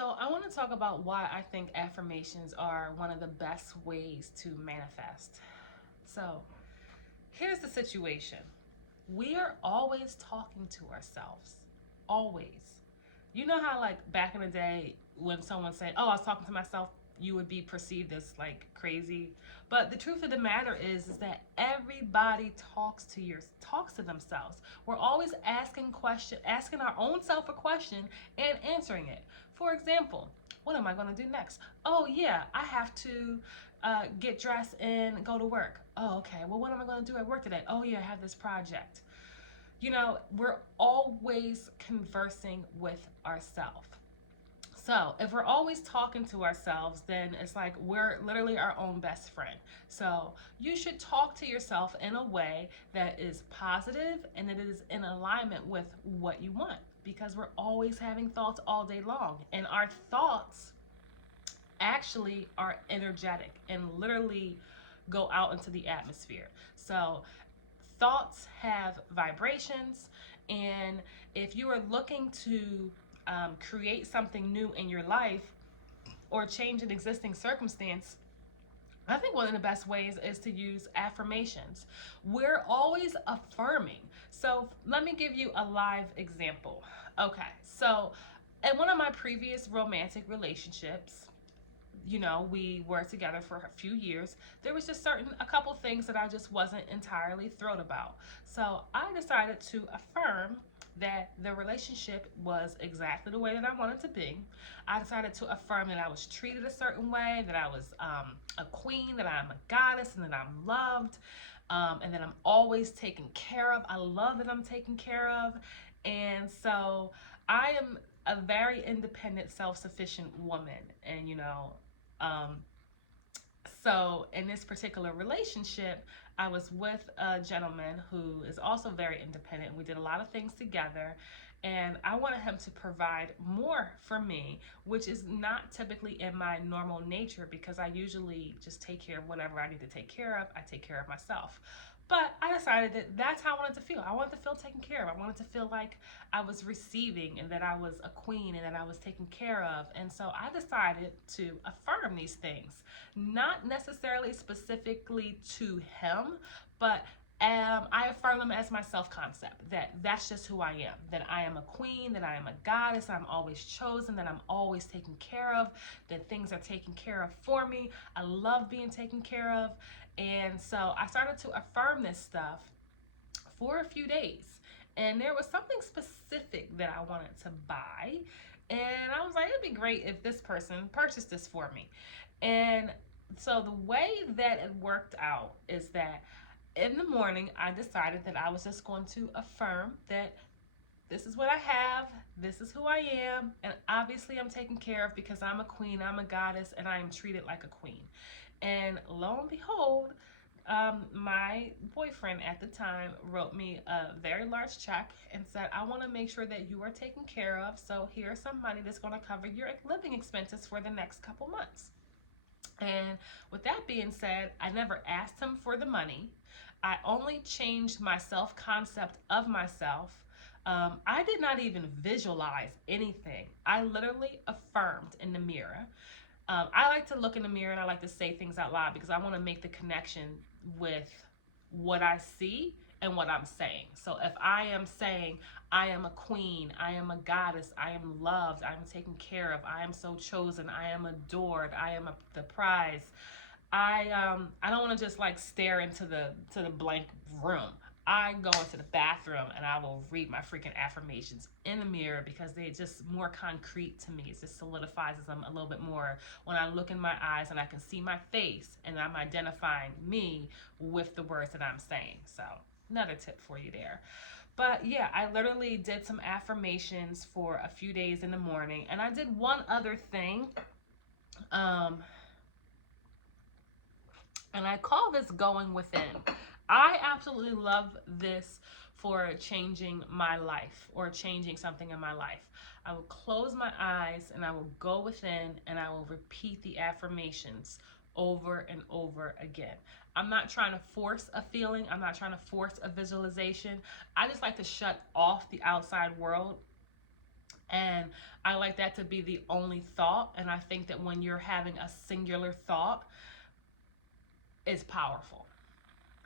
So, I want to talk about why I think affirmations are one of the best ways to manifest. So, here's the situation, we are always talking to ourselves. Always. You know how, like, back in the day, when someone said, "Oh, I was talking to myself," you would be perceived as like crazy. But the truth of the matter is that everybody talks to themselves. We're always asking our own self a question and answering it. For example, what am I going to do next? Oh yeah, I have to get dressed and go to work. Oh, okay. Well, what am I going to do at work today? Oh yeah, I have this project. We're always conversing with ourselves. So, if we're always talking to ourselves, then it's like we're literally our own best friend. So, you should talk to yourself in a way that is positive and that is in alignment with what you want, because we're always having thoughts all day long. And our thoughts actually are energetic and literally go out into the atmosphere. So, thoughts have vibrations, and if you are looking to create something new in your life or change an existing circumstance, I think one of the best ways is to use affirmations. We're always affirming. So let me give you a live example. Okay, so in one of my previous romantic relationships, we were together for a few years. There was just a couple things that I just wasn't entirely thrilled about. So I decided to affirm that the relationship was exactly the way that I wanted to be. I decided to affirm that I was treated a certain way, that I was a queen, that I'm a goddess, and that I'm loved, and that I'm always taken care of. I love that I'm taken care of. And so I am a very independent, self-sufficient woman. And, um, so in this particular relationship, I was with a gentleman who is also very independent. We did a lot of things together, and I wanted him to provide more for me, which is not typically in my normal nature, because I usually just take care of whatever I need to take care of. I take care of myself. But I decided that that's how I wanted to feel. I wanted to feel taken care of. I wanted to feel like I was receiving and that I was a queen and that I was taken care of. And so I decided to affirm these things, not necessarily specifically to him, but I affirm them as my self-concept, that that's just who I am, that I am a queen, that I am a goddess, I'm always chosen, that I'm always taken care of, that things are taken care of for me. I love being taken care of. And so I started to affirm this stuff for a few days. And there was something specific that I wanted to buy. And I was like, it'd be great if this person purchased this for me. And so the way that it worked out is that in the morning, I decided that I was just going to affirm that this is what I have, this is who I am, and obviously I'm taken care of because I'm a queen, I'm a goddess, and I am treated like a queen. And lo and behold, my boyfriend at the time wrote me a very large check and said, I want to make sure that you are taken care of, so here's some money that's going to cover your living expenses for the next couple months. And with that being said, I never asked him for the money. I only changed my self concept of myself. I did not even visualize anything. I literally affirmed in the mirror. I like to look in the mirror and I like to say things out loud because I want to make the connection with what I see and what I'm saying. So if I am saying, I am a queen, I am a goddess, I am loved, I am taken care of, I am so chosen, I am adored, I am the prize. I don't want to just like stare into the blank room. I go into the bathroom and I will read my freaking affirmations in the mirror because they just more concrete to me. It just solidifies them a little bit more when I look in my eyes and I can see my face and I'm identifying me with the words that I'm saying. So another tip for you there. But yeah, I literally did some affirmations for a few days in the morning, and I did one other thing. Um, and I call this going within. I absolutely love this for changing my life or changing something in my life. I will close my eyes and I will go within and I will repeat the affirmations over and over again. I'm not trying to force a feeling. I'm not trying to force a visualization. I just like to shut off the outside world And I like that to be the only thought. And I think that when you're having a singular thought, it's powerful.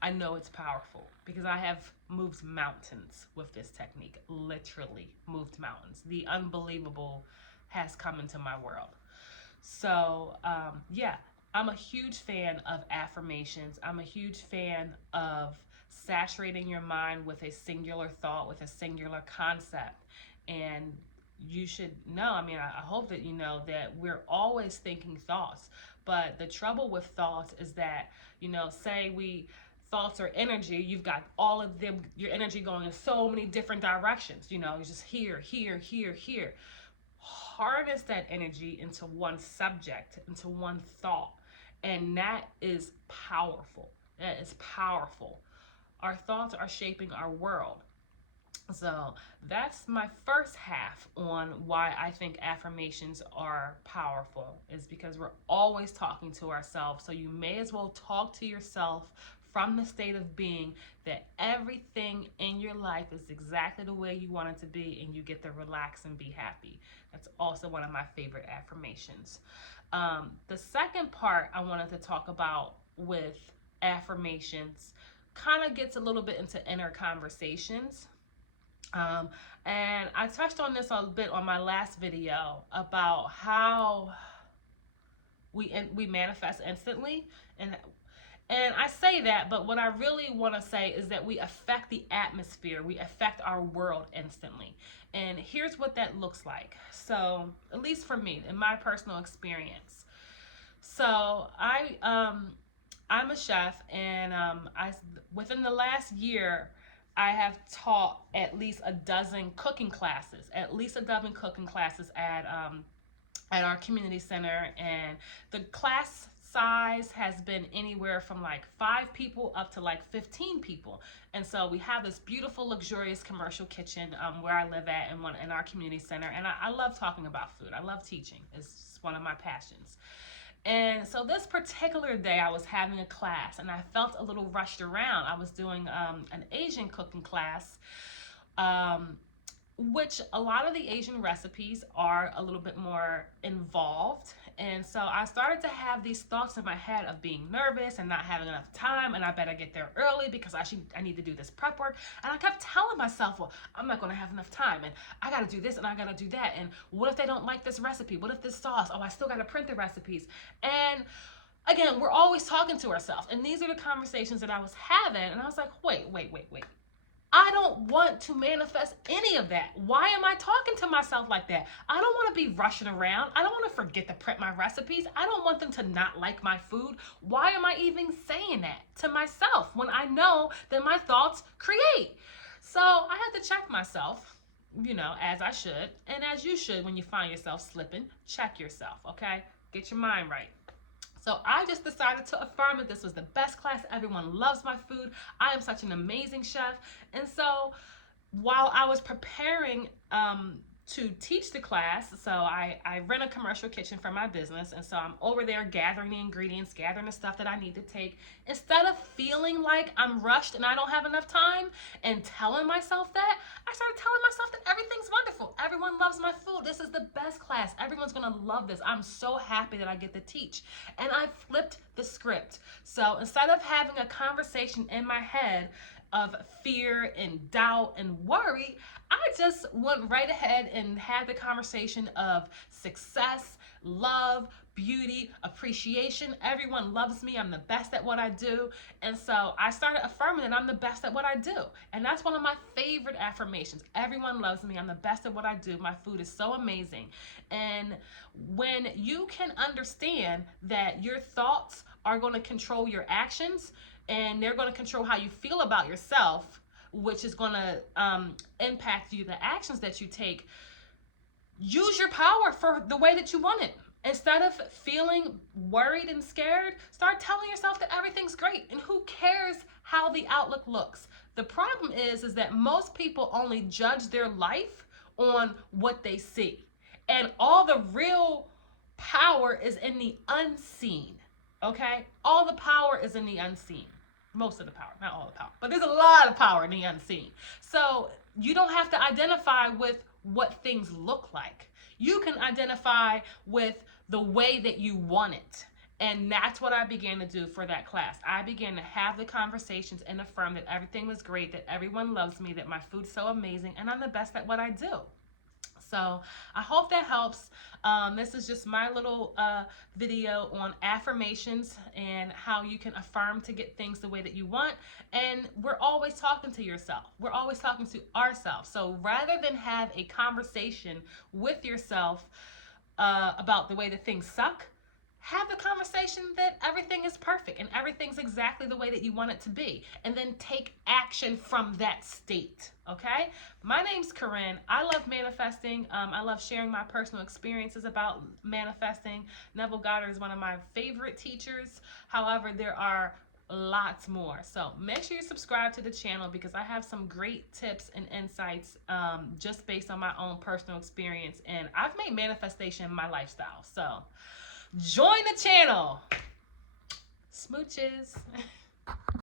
I know it's powerful because I have moved mountains with this technique, literally moved mountains. The unbelievable has come into my world. So, yeah, I'm a huge fan of affirmations. I'm a huge fan of saturating your mind with a singular thought, with a singular concept. And you should know, I mean, I hope that you know that we're always thinking thoughts. But the trouble with thoughts is that, say thoughts are energy, you've got all of them, your energy going in so many different directions. You're just here, here, here, here. Harness that energy into one subject, into one thought. And that is powerful. That is powerful. Our thoughts are shaping our world. So that's my first half on why I think affirmations are powerful, is because we're always talking to ourselves. So you may as well talk to yourself from the state of being that everything in your life is exactly the way you want it to be, and you get to relax and be happy. That's also one of my favorite affirmations. The second part I wanted to talk about with affirmations kind of gets a little bit into inner conversations. And I touched on this a bit on my last video about how we manifest instantly, and I say that, but what I really want to say is that we affect the atmosphere, we affect our world instantly. And here's what that looks like. So, at least for me, in my personal experience. So, I'm a chef, and within the last year, I have taught at least a dozen cooking classes, at our community center, and the class size has been anywhere from like 5 people up to like 15 people. And so we have this beautiful, luxurious commercial kitchen where I live at in our community center. And I love talking about food. I love teaching. It's one of my passions. And so this particular day I was having a class and I felt a little rushed around. I was doing an Asian cooking class, which a lot of the Asian recipes are a little bit more involved. And so I started to have these thoughts in my head of being nervous and not having enough time, and I better get there early because I need to do this prep work. And I kept telling myself, well, I'm not going to have enough time, and I got to do this and I got to do that. And what if they don't like this recipe? What if this sauce? Oh, I still got to print the recipes. And again, we're always talking to ourselves. And these are the conversations that I was having. And I was like, wait. I don't want to manifest any of that. Why am I talking to myself like that? I don't want to be rushing around. I don't want to forget to print my recipes. I don't want them to not like my food. Why am I even saying that to myself when I know that my thoughts create? So I had to check myself, as I should, and as you should when you find yourself slipping. Check yourself, okay? Get your mind right. So I just decided to affirm that this was the best class. Everyone loves my food. I am such an amazing chef. And so while I was preparing to teach the class, so I rent a commercial kitchen for my business, and so I'm over there gathering the ingredients, gathering the stuff that I need to take. Instead of feeling like I'm rushed and I don't have enough time and telling myself that, I started telling myself that everything's wonderful. Everyone loves my food. This is the best class. Everyone's gonna love this. I'm so happy that I get to teach. And I flipped the script. So instead of having a conversation in my head of fear and doubt and worry, I just went right ahead and had the conversation of success, love, beauty, appreciation. Everyone loves me. I'm the best at what I do. And so I started affirming that I'm the best at what I do. And that's one of my favorite affirmations. Everyone loves me. I'm the best at what I do. My food is so amazing. And when you can understand that your thoughts are going to control your actions, and they're going to control how you feel about yourself, which is going to impact you, the actions that you take. Use your power for the way that you want it. Instead of feeling worried and scared, start telling yourself that everything's great, and who cares how the outlook looks. The problem is that most people only judge their life on what they see, and all the real power is in the unseen. Okay, all the power is in the unseen. Most of the power, not all the power, but there's a lot of power in the unseen. So you don't have to identify with what things look like. You can identify with the way that you want it. And that's what I began to do for that class. I began to have the conversations and affirm that everything was great, that everyone loves me, that my food's so amazing, and I'm the best at what I do. So I hope that helps. This is just my little video on affirmations and how you can affirm to get things the way that you want. And we're always talking to yourself. We're always talking to ourselves. So rather than have a conversation with yourself about the way that things suck, have the conversation that everything is perfect and everything's exactly the way that you want it to be, and then take action from that state. Okay, my name's Corinne. I love manifesting. I love sharing my personal experiences about manifesting. Neville Goddard is one of my favorite teachers. However, there are lots more. So make sure you subscribe to the channel, because I have some great tips and insights just based on my own personal experience, and I've made manifestation my lifestyle. So join the channel. Smooches.